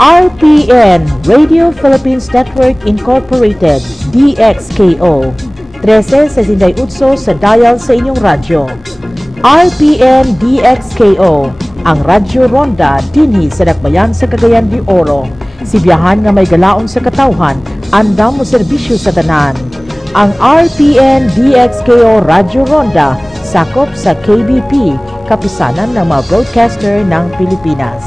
RPN, Radio Philippines Network Incorporated, DXKO, 1368 sa dial sa inyong radyo. RPN DXKO, ang Radyo Ronda dinhi sa Dakbayan sa Cagayan de Oro. Sibiyahan nga may galaon sa katawhan, andam mo serbisyo sa tanan. Ang RPN DXKO Radyo Ronda sakop sa KBP, kapisanan ng mga broadcaster ng Pilipinas.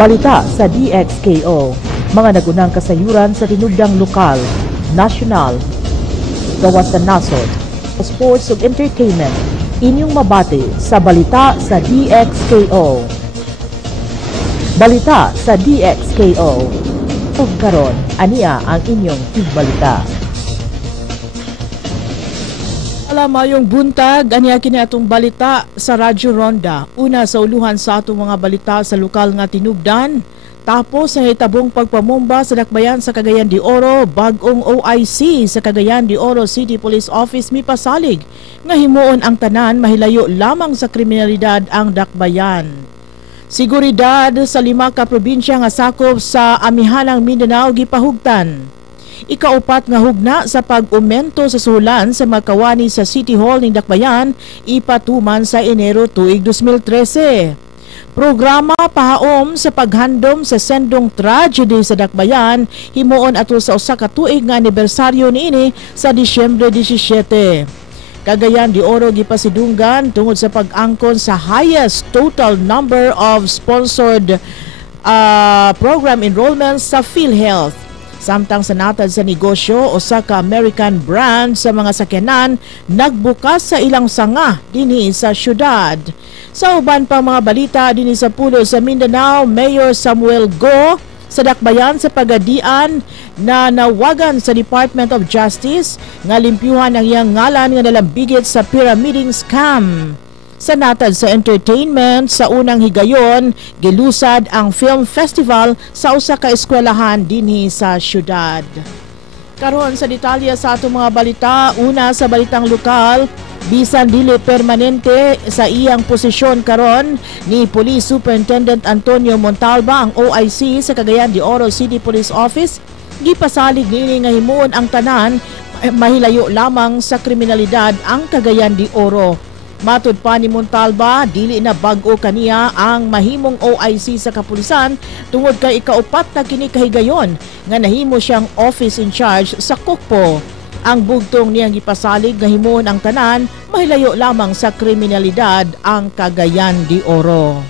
Balita sa DXKO, mga nagunang kasayuran sa tinubdang lokal, nasyonal, gawas sa nasod, sports ug entertainment, inyong mabati sa balita sa DXKO. Balita sa DXKO. Ug karon, ania ang inyong tigbalita. Mayong buntag, aniya kini atong balita sa Radyo Ronda. Una sa uluhan sa atong mga balita sa lokal nga tinubdan. Tapos sa hitabong pagpamomba sa Dakbayan sa Cagayan de Oro, bag-ong OIC sa Cagayan de Oro City Police Office mipasalig nga himuon ang tanan mahilayo lamang sa kriminalidad ang Dakbayan. Seguridad sa 5 ka probinsya nga sakop sa amihanang Mindanao gipahugtan. Ikaupat nga hugna sa pag-umento sa suhulan sa mga kawani sa City Hall ng Dakbayan ipatuman sa Enero tuig 2013. Programa pahaom sa paghandom sa sendong tragedy sa Dakbayan himuon ato sa usa ka tuig nga anibersaryo niini sa Disyembre 17. Cagayan de Oro gipasidunggan tungod sa pag-angkon sa highest total number of sponsored program enrollments sa PhilHealth. Samtang sa natad sa negosyo, usa ka American brand sa mga sakyanan nagbukas sa ilang sanga dinhi sa syudad. Sa uban pa mga balita dinhi sa pulo sa Mindanao, Mayor Samuel Go sa Dakbayan sa Pagadian na nawagan sa Department of Justice nga limpyuhan ang iyang ngalan nga nalambigit sa pyramiding scam. Sa natad sa entertainment, sa unang higayon, gilusad ang film festival sa usa ka eskwelahan dinhi sa syudad. Karon sa detalye sa atong mga balita, una sa balitang lokal, bisan dili permanente sa iyang posisyon karon ni Police Superintendent Antonio Montalba ang OIC sa Cagayan de Oro City Police Office, gipasalig nini nga himuon ang tanan mahilayo lamang sa kriminalidad ang Cagayan de Oro. Matud pa ni Montalba, dili na bag-o kaniya ang mahimong OIC sa kapulisan tungod kay ikaupat na kini kahigayon nga nahimo siyang office in charge sa Kukpo. Ang bugtong niyang gipasalig nga himuon ang tanan mahilayo lamang sa kriminalidad ang Cagayan de Oro.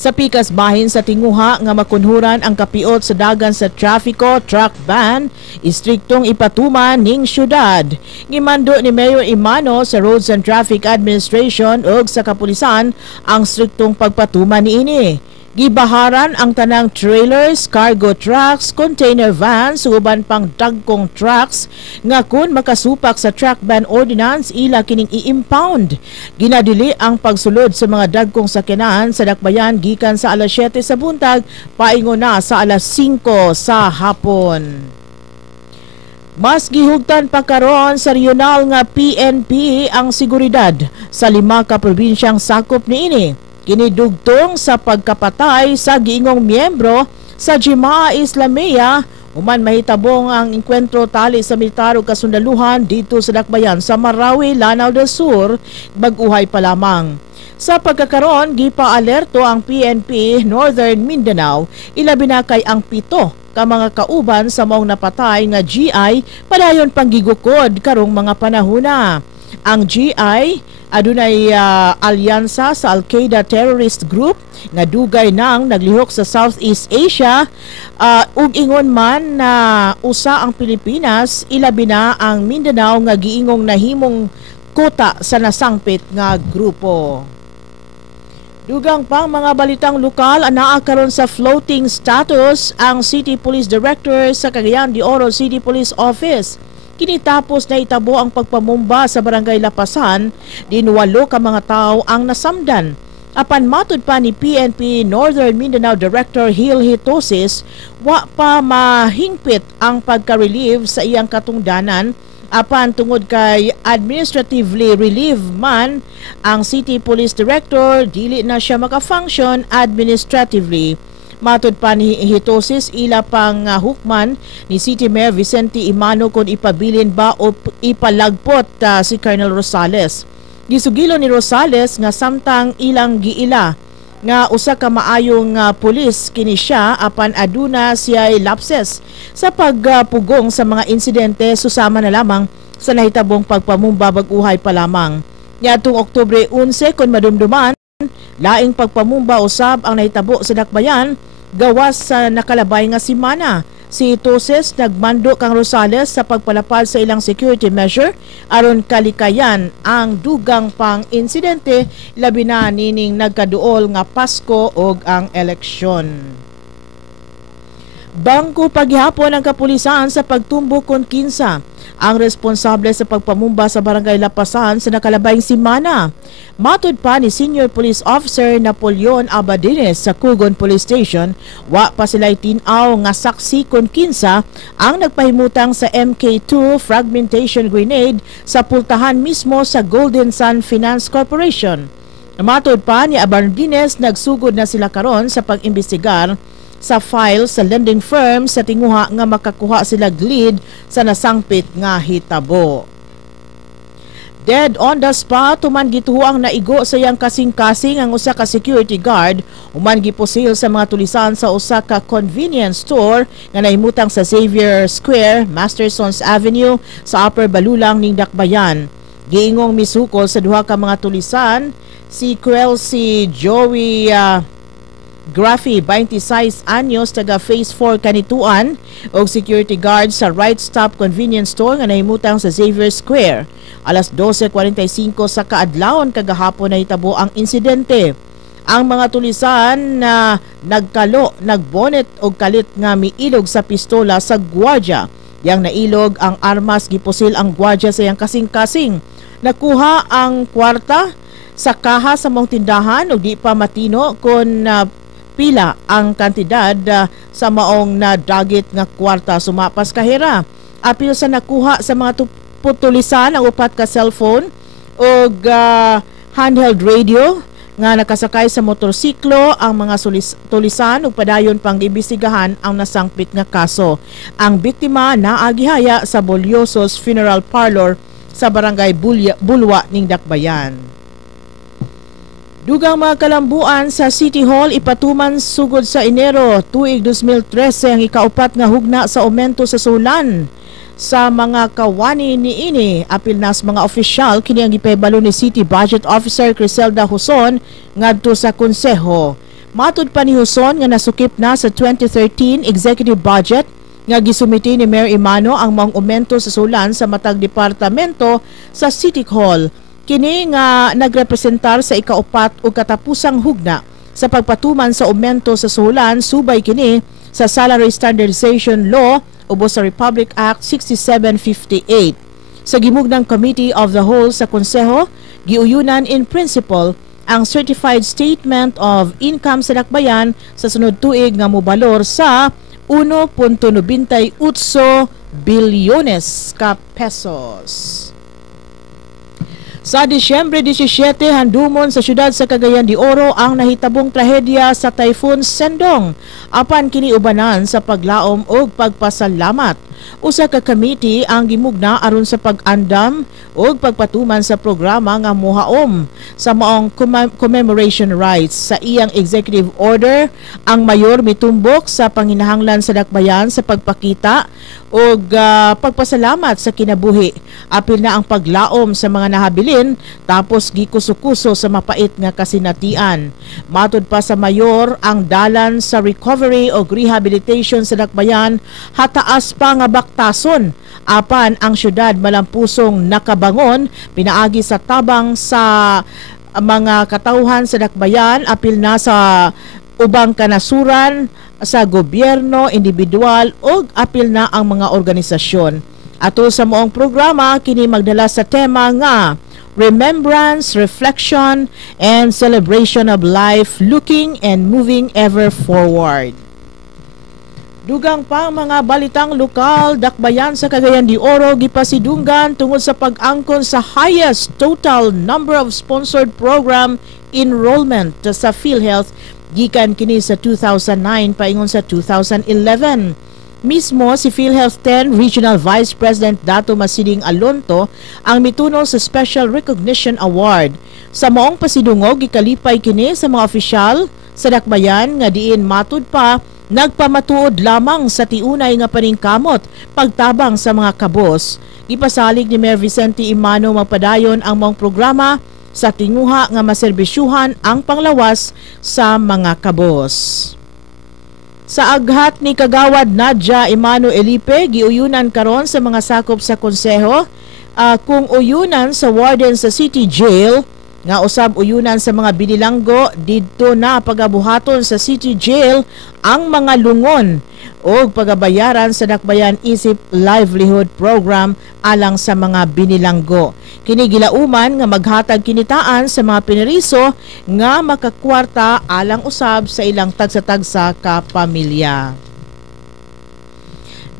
Sa pikas bahin sa tinguha nga makunhuran ang kapiot sa dagan sa trafiko truck ban, istriktong ipatuman ning syudad. Gimando ni Mayor Imano sa Roads and Traffic Administration ug sa kapulisan ang striktong pagpatuman niini. Gibaharan ang tanang trailers, cargo trucks, container vans, uban pang dagkong trucks nga kun makasupak sa truck ban ordinance ila kining i-impound. Ginadili ang pagsulod sa mga dagkong sakyanan sa Dakbayan gikan sa alas 7 sa buntag paingon na sa alas 5 sa hapon. Mas gihugtan pa karon sa regional nga PNP ang seguridad sa 5 ka probinsyang sakop niini. Kinidugtong sa pagkapatay sa giingong miyembro sa Jemaah Islamiyah human mahitabong ang enkwentro tali sa militar ug kasundaluhan dito sa Dakbayan sa Marawi, Lanao del Sur, bag-uhay pa lamang. Sa pagkakaroon, gipa-alerto ang PNP Northern Mindanao ilabi na kay ang 7 ka mga kauban sa maong napatay nga GI padayon panggigukod karong mga panahona. Ang GI adunay alyansa sa Al-Qaeda terrorist group nga dugay nang naglihok sa Southeast Asia ug ingon man na usa ang Pilipinas ilabi na ang Mindanao nga giingong nahimong kuta sa nasangpit nga grupo. Dugang pang mga balitang lokal, anaa karon sa floating status ang City Police Director sa Cagayan de Oro City Police Office. Kinitapos na itabo ang pagpamumba sa Barangay Lapasan, din 8 ka mga tao ang nasamdan. Apan matud pa ni PNP Northern Mindanao Director Gil Hitosis, wa pa mahingpit ang pagka-relieve sa iyang katungdanan. Apan tungod kay administratively relieved man ang City Police Director, dili na siya maka-function administratively. Matud pa ni Hitosis, ila pang hukman ni City Mayor Vicente Imano kung ipabilin ba o ipalagpot si Colonel Rosales. Gisugilo ni Rosales nga samtang ilang giila nga usa ka maayong pulis kini siya, apan aduna siya lapses sa pagpugong sa mga insidente susama na lamang sa nahitabong pagpamumba bag-uhay pa lamang. Niadtong Oktubre 11 kon madumduman, laing pagpamumba usab ang nahitabo sa Dakbayan gawas sa nakalabay nga semana. Si Hitosis nagmando kang Rosales sa pagpalapad sa ilang security measure aron kalikayan ang dugang pang insidente, labi na nining nagkaduol nga Pasko og ang eleksyon. Bangko paghihapon ang kapulisan sa pagtumbok kon kinsa ang responsable sa pagpamumba sa Barangay Lapasan sa nakalabayng semana. Matud pa ni Senior Police Officer Napoleon Abadines sa Kugon Police Station, wa pa sila'y tinaw nga saksi kon kinsa ang nagpahimutang sa MK2 fragmentation grenade sa pultahan mismo sa Golden Sun Finance Corporation. Matud pa ni Abadines, nagsugod na sila karon sa pag-imbestigar sa file sa lending firm sa tinguha nga makakuha sila lead sa nasangpit nga hitabo. Dead on the spot, human gituhuang naigo sa iyang kasing-kasing ang usa ka security guard, human gipusil sa mga tulisan sa usa ka convenience store nga nahimutang sa Xavier Square, Mastersons Avenue sa Upper Balulang ning Dakbayan. Giingong misukol sa duha ka mga tulisan si Quelcy Joey Graffy, 26 anyos, taga Phase 4 Kanituan, og security guard sa Right Stop Convenience Store nga nahimutang sa Xavier Square. Alas 12:45 sa kaadlawon kagahapon na hitabo ang insidente. Ang mga tulisan na nagbonet og kalit nga miilog sa pistola sa gwardya. Yang nailog ang armas, gipusil ang gwardya sa iyang kasing-kasing. Nakuha ang kwarta sa kaha sa mong tindahan ug di pa matino kon pila ang kantidad sa maong nadagit nga kwarta sumapas kahira. Apil sa nakuha sa mga putulisan ang upat ka cellphone o handheld radio nga nakasakay sa motorsiklo. Ang mga tulisan ug padayon pang imbestigahan ang nasangpit nga kaso. Ang biktima naagihaya sa Bolyosos Funeral Parlor sa Barangay Bulwa ning Dakbayan. Dugang mga kalambuan sa City Hall ipatuman sugod sa Enero tuig 2013 ang ikaupat nga hugna sa aumento sa sulan sa mga kawani niini. Apil nas mga opisyal kini ang gipahibalo ni City Budget Officer Criselda Huson ngadto sa konseho. Matud pa ni Huson nga nasukip na sa 2013 executive budget nga gisumiti ni Mayor Imano ang mga aumento sa sulan sa matag departamento sa City Hall. Kini nga nagrepresentar sa ikaupat o katapusang hugna sa pagpatuman sa aumento sa sulan, subay kini sa Salary Standardization Law ubos sa Republic Act 6758. Sa gimugnang Committee of the Whole sa Konseho, giuyunan in principle ang Certified Statement of Income sa Dakbayan sa sunod tuig nga mobalor sa 1.98 bilyones ka pesos. Sa Disyembre 17, handumon sa syudad sa Cagayan de Oro ang nahitabong trahedya sa Typhoon Sendong. Apan kini ubanan sa paglaom og pagpasalamat. Usa ka committee ang gimugna aron sa pag-andam og pagpatuman sa programa nga mohaom sa maong commemoration rights. Sa iyang executive order, ang mayor mitumbok sa panginahanglan sa Dakbayan sa pagpakita og pagpasalamat sa kinabuhi. Apil na ang paglaom sa mga nahabilin tapos gikuso-kuso sa mapait nga kasinatian. Matud pa sa mayor, ang dalan sa recovery o rehabilitation sa Dakbayan hataas pa nga baktason. Apan ang syudad malampusong nakabangon pinaagi sa tabang sa mga katauhan sa Dakbayan, apil na sa ubang kanasuran sa gobyerno, individual o apil na ang mga organisasyon. Ato sa moong programa kini magdala sa tema nga Remembrance, Reflection, and Celebration of Life, Looking and Moving Ever Forward. Dugang pang mga balitang lokal, dakbayan sa Cagayan de Oro gipasidunggan tungod sa pag-angkon sa highest total number of sponsored program enrollment sa PhilHealth gikan kini sa 2009 paingon sa 2011. Mismo si PhilHealth 10 Regional Vice President Dato Masiding Alonto ang mituno sa Special Recognition Award. Sa maong pasidungog gikalipay kini sa mga opisyal sa dakbayan nga diin matud pa nagpamatuod lamang sa tiunay nga paningkamot pagtabang sa mga kabos. Ipasalig ni Mayor Vicente Imano magpadayon ang maong programa sa tinguha nga maserbisyuhan ang panglawas sa mga kabos. Sa aghat ni Kagawad Nadia Imano Elipe, giuyunan karon sa mga sakop sa konseho kung uyunan sa warden sa City Jail nga usab uyunan sa mga binilanggo didto na pagabuhaton sa City Jail ang mga lungon o pagabayaran sa Dakbayan Isip Livelihood Program alang sa mga binilanggo. Kini gilauman nga maghatag kinitaan sa mga pineriso nga makakwarta alang usab sa ilang tagsa-tagsa ka pamilya.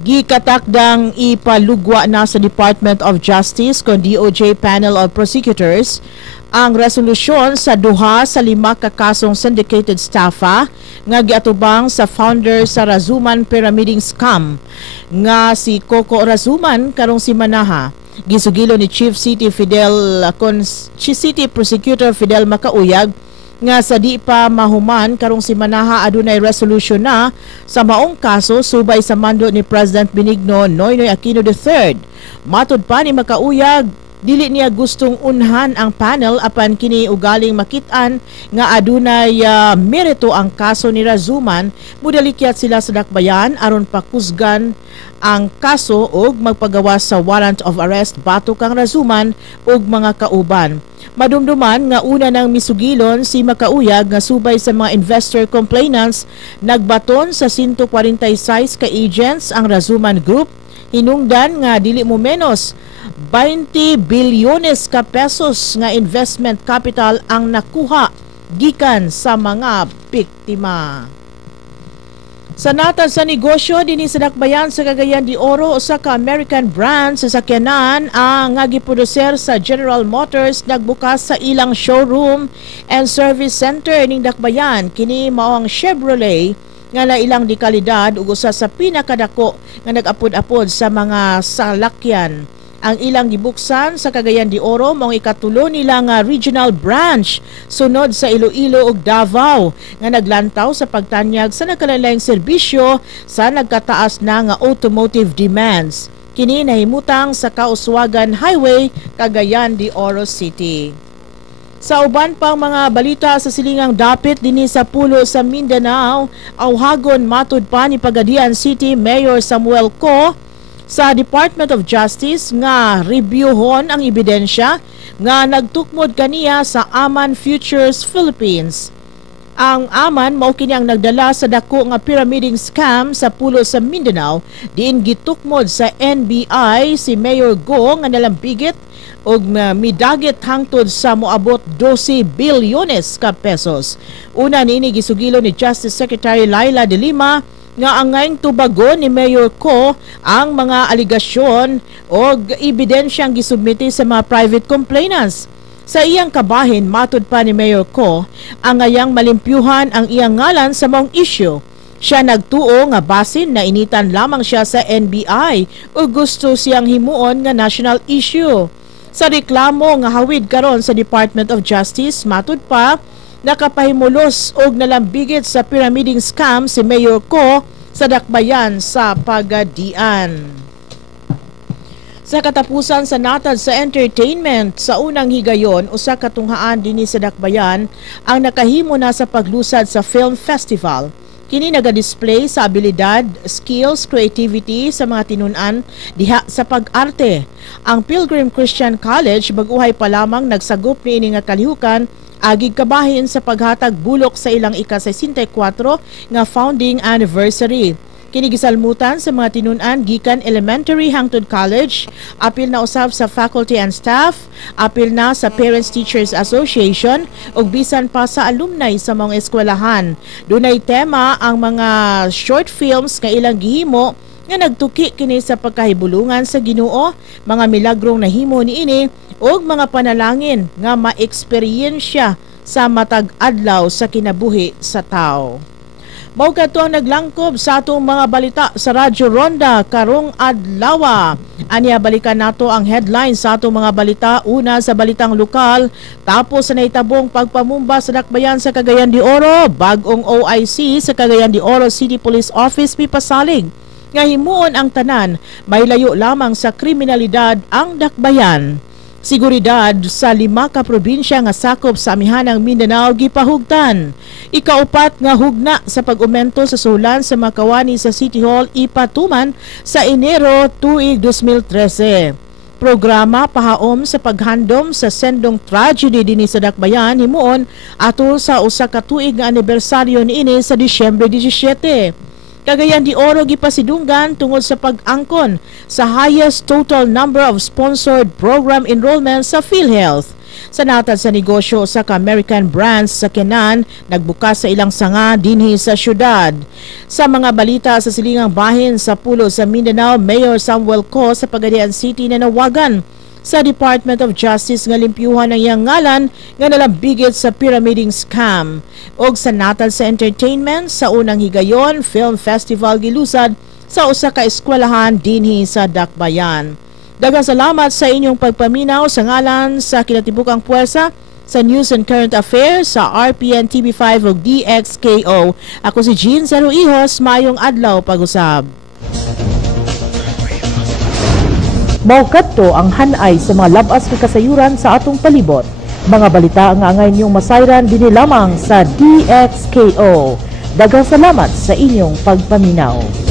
Gikatakdang ipalugwa na sa Department of Justice kon DOJ Panel of Prosecutors ang resolusyon sa duha sa 5 kakasong syndicated staffa nga giatubang sa founder sa Razuman Pyramiding Scam nga si Coco Razuman karong si Manaha. Gisugilo ni Chief City Prosecutor Fidel Macauyag nga sa di pa mahuman karong si Manaha adunay resolution na sa maong kaso subay sa mando ni President Benigno Noynoy Aquino III. Matud pa ni Macauyag, dili niya gustong unhan ang panel apan kini ugaling makitaan nga adunay merito ang kaso ni Razuman, mudalikyat sila sa dakbayan aron pakusgan ang kaso ug magpagawas sa warrant of arrest batok kang Razuman ug mga kauban. Madumduman nga una nang misugilon si Macauyag nga subay sa mga investor complainants nagbaton sa 146 ka agents ang Razuman Group, hinungdan nga dili mo menos 20 bilyones ka pesos nga investment capital ang nakuha gikan sa mga biktima. Sa natad sa negosyo dinhi sa dakbayan sa Cagayan de Oro, usa ka American brand sa sakyanan ang nga giproduser sa General Motors nagbukas sa ilang showroom and service center ning dakbayan. Kini mao ang Chevrolet nga ilang dekalidad ug usa sa pinakadako nga nag-apod-apod sa mga salakyan. Ang ilang gibuksan sa Cagayan de Oro mao ikatulo nila nga regional branch sunod sa Iloilo ug Davao nga naglantaw sa pagtanyag sa nagkalainlaing serbisyo sa nagkataas na nga automotive demands. Kini nahimutang sa Kauswagan Highway, Cagayan de Oro City. Sa uban pang mga balita sa silingang dapit dinhi sa pulo sa Mindanao, awhagon matud pa ni Pagadian City Mayor Samuel Co sa Department of Justice nga reviewhon ang ebidensya nga nagtukmod kaniya sa Aman Futures Philippines. Ang Aman mao kini ang nagdala sa dako nga pyramiding scam sa pulo sa Mindanao diin gitukmod sa NBI si Mayor Go nga nalambigit og midagit hangtod sa moabot 12 bilyones ka pesos. Una niini gisugilo ni Justice Secretary Laila de Lima nga angayng tubagon ni Mayor Co ang mga aligasyon o ebidensyang gisubmiti sa mga private complainants. Sa iyang kabahin, matud pa ni Mayor Co, ang ngayang malimpyuhan ang iyang ngalan sa maong issue. Siya nagtuo nga basin na initan lamang siya sa NBI o gusto siyang himuon nga national issue. Sa reklamo nga hawid karon sa Department of Justice, matud pa nakapahimulos og nalambigit sa pyramiding scam si Mayor Co sa dakbayan sa Pagadian. Sa katapusan sa natad sa entertainment, sa unang higayon usa ka tunghaan dinhi sa dakbayan ang nakahimo na sa paglusad sa film festival. Kini naga-display sa abilidad, skills, creativity sa mga tinun-an diha sa pag-arte. Ang Pilgrim Christian College baguhay pa lamang nagsagop niini nga kalihukan agig kabahin sa paghatag bulok sa ilang ika-64 nga founding anniversary. Kini gisalmutan sa mga tinun-an gikan elementary hangtod college, apil na usab sa faculty and staff, apil na sa Parents Teachers Association ug bisan pa sa alumni sa mga eskwelahan. Dunay tema ang mga short films nga ilang gihimo nga nagtuki kini sa pagkahibulungan sa Ginoo, mga milagrong nahimo niini ug mga panalangin nga ma-eksperyensya sa matag adlaw sa kinabuhi sa tao. Mao kadto ang naglangkob sa atong mga balita sa Radyo Ronda karong adlaw. Anya balikan nato ang headlines sa atong mga balita. Una sa balitang lokal, tapos sa naitabong pagpamumba sa dakbayan sa Cagayan de Oro, bag-ong OIC sa Cagayan de Oro City Police Office mipasalig nga himuon ang tanan may layo lamang sa kriminalidad ang dakbayan. Seguridad sa 5 ka probinsya nga sakop sa amihanang Mindanao gipahugtan. Ikaupat nga hugna sa pag-umento sa sulan sa mga kawani sa City Hall ipatuman sa Enero tuig 2013. Programa pahaom sa paghandom sa sendong tragedy dinhi sa dakbayan himuon atol sa usa ka tuig nga anibersaryo niini sa Disyembre 17. Cagayan de Oro gipasidunggan tungod sa pag-angkon sa highest total number of sponsored program enrollment sa PhilHealth. Sa natad sa negosyo sa American brands sa Kenan, nagbukas sa ilang sanga dinhi sa syudad. Sa mga balita sa silingang bahin sa pulo sa Mindanao, Mayor Samuel Co sa Pagadian City na nawagan sa Department of Justice nga limpyuhan ang iyang ngalan nga nalambigit sa pyramiding scam. Og sa natal sa entertainment, sa unang higayon, Film Festival gilusad sa usa ka eskwelahan dinhi sa Dakbayan. Daghang salamat sa inyong pagpaminaw sa ngalan sa kinatibukang puwersa sa News and Current Affairs sa RPN TV5 ug DXKO. Ako si Jean Zero Ihos, mayong adlaw pag-usab. Mao kadto ang hanay sa mga labas nga kasayuran sa atong palibot. Mga balita nga angay niyong masayran dinhi lamang sa DXKO. Daghang salamat sa inyong pagpaminaw.